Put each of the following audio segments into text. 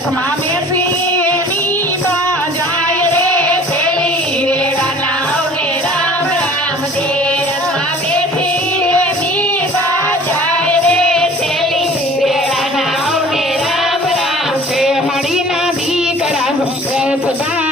રથમાં બેસી બાજાય રે થેલી વેળાના આવને રામ રામ દે રથમાં બેસી બાજાય રે થેલી વેળાના આવને રામ રામ છે મળીના દીકરા આડરે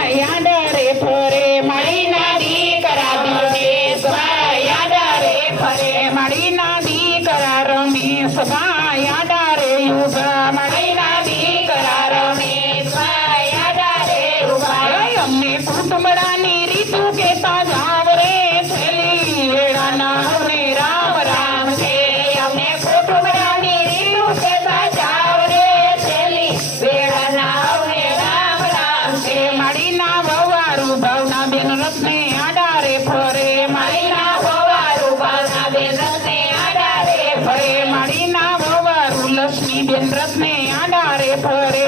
કુટુંબડાની રીતુ કેતા જાવ રે છેલ્લી વેળાના અમને રામ છે. અમને કુટુંબડાની રીતુ કેતા જાવ રે છેલી વેળાના અમને રામ છે. માડીના વવારું ભાવના બેન રત્ને આડારે ફરે. માડીના વવારું ભાવના બેન રત્ને આડારે ફરે. માડીના વવારું લક્ષ્મી બેન રત્ને આડારે ફરે.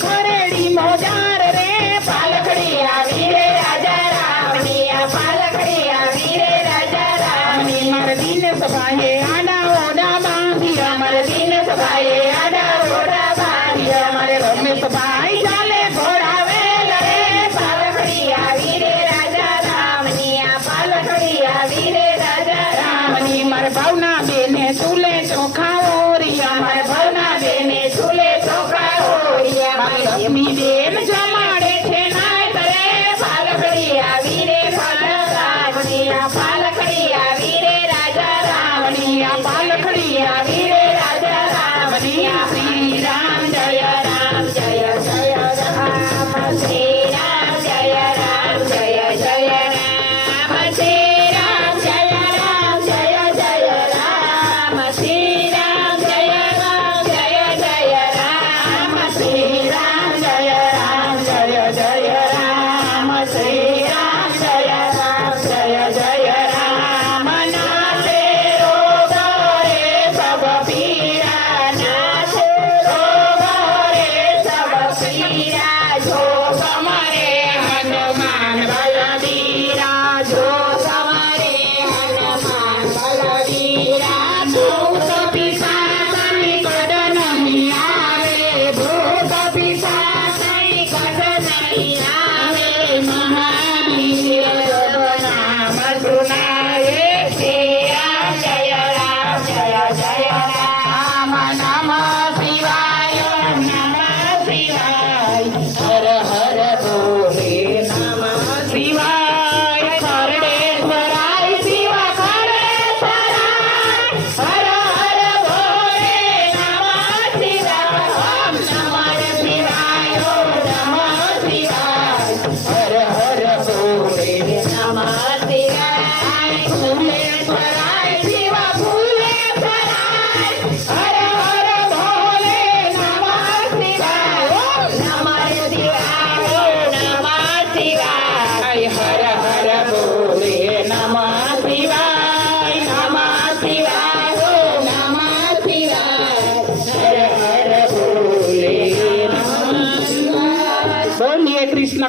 ખરેડી મોજાર રે પાલખડી આવી રે રાજા રામની આ પાલખડી આવી રે રાજા રામની. માર દિન સભાએ આડા ઓડા બાંધી માર દિન સભાએ આડા ઓડા બાંધી અમારે રમેશભાઈ ચાલે ઘોડા રે પાલખડી આવી રે રાજા રામની આ પાલખડી આવી રે રાજા રામની. માર ભાવના લક્ષ્મી જમાડે છે નાય કરે પાલખડી આવી રે રાજા રામની આ પાલખડી આવી રે આવી રે રાજા રામની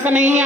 também. nem